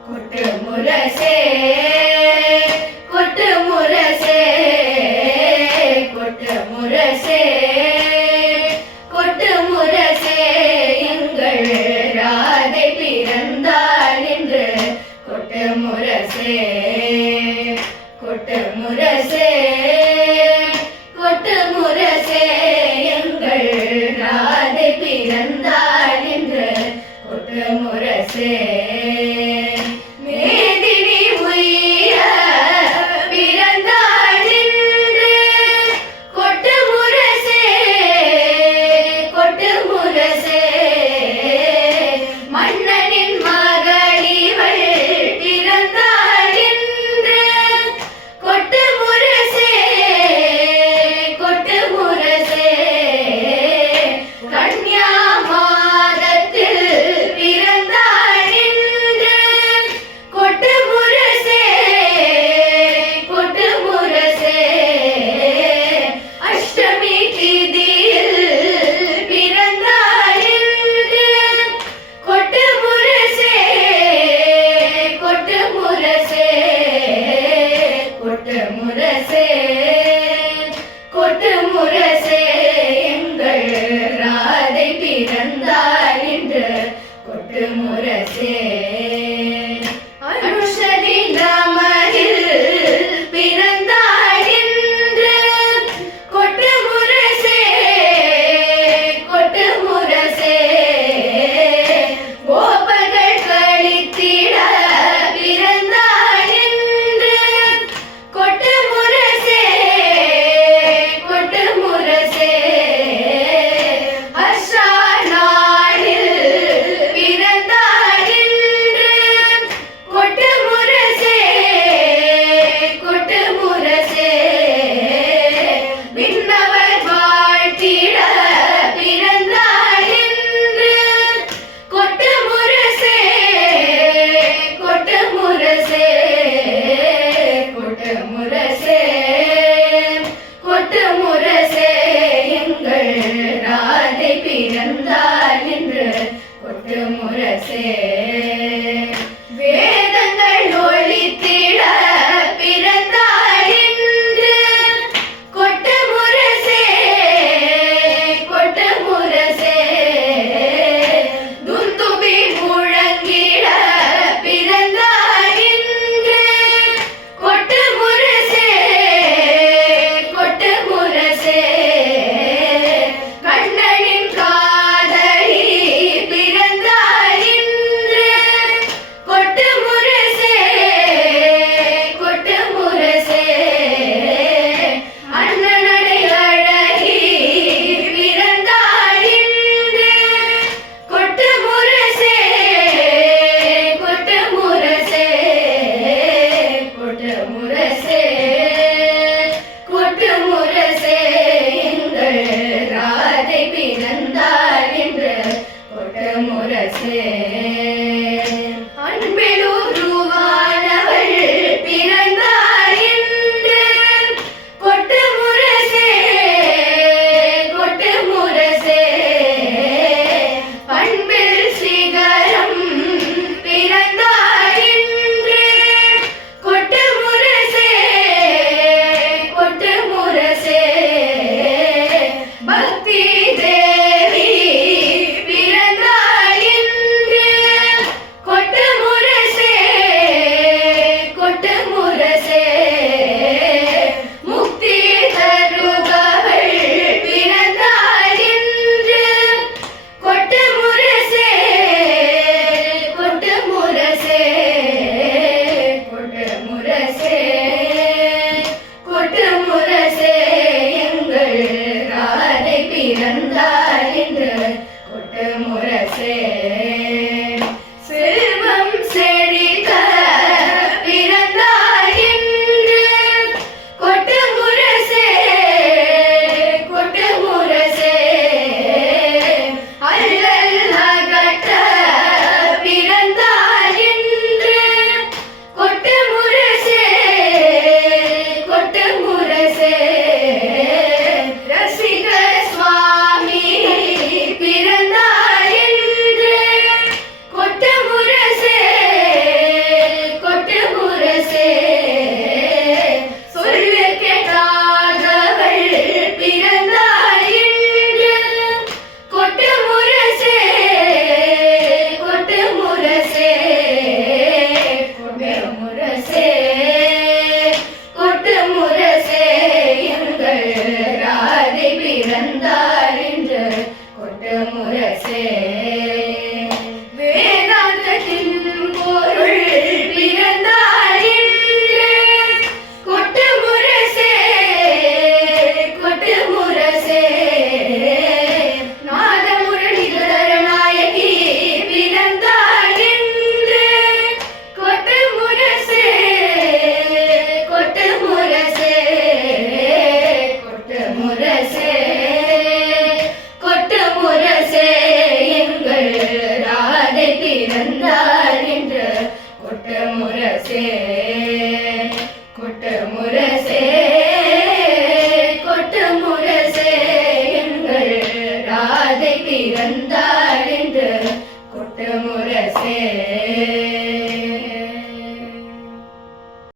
கொட்டு முரசே கொட்டு முரசே கொட்டு முரசே கொட்டு முரசே எங்கள் ராதை பிறந்தாள் என்று கொட்டு முரசே கொட்டு முரசே கொட்டு முரசே எங்கள் ராதை பிறந்தாள் என்று கொட்டு முரசே மேதினி உய்ய பிறந்தாள் என்று கொட்டு முரசே கொட்டு முரசே மன்னனின் மகளிவள் பிறந்தாள் என்று கொட்டு முரசே கொட்டு முரசே கன்யா மாதத்தில் பிறந்தாள் என்று கொட்டு முரசே கொட்டு முரசே அஷ்டமி திதியில் பிறந்தாள் என்று கொட்டு முரசே கொட்டு முரசே கொட்டு முரசே கொட்டு முரசே எங்கள் ராதை பிறந்தாள் என்று கொட்டு முரசே அனுஷதி நமதில் பிறந்தாள் என்று கொட்டு முரசே கொட்டு முரசே கோபர்கள் கழித்திட பிறந்தாள் என்று கொட்டு முரசே கொட்டு முரசே ஹர்ஷா நாளில் பிறந்தாள் என்று கொட்டு முரசே கொட்டு முரசே விண்ணவர் வாழ்த்திட பிறந்தாள் என்று கொட்டு முரசே கொட்டு முரசே கொட்டு முரசே கொட்டு முரசே எங்கள் ராதை பிறந்தாள் என்று கொட்டு முரசே வேதங்கள் ஒழித்திட பிறந்தாள் என்று கொட்டு முரசே கொட்டு முரசே துந்துபி முழங்கிட பிறந்தாள் என்று கொட்டு முரசே கொட்டு முரசே கண்ணனின் காதலி பிறந்தாள் என்று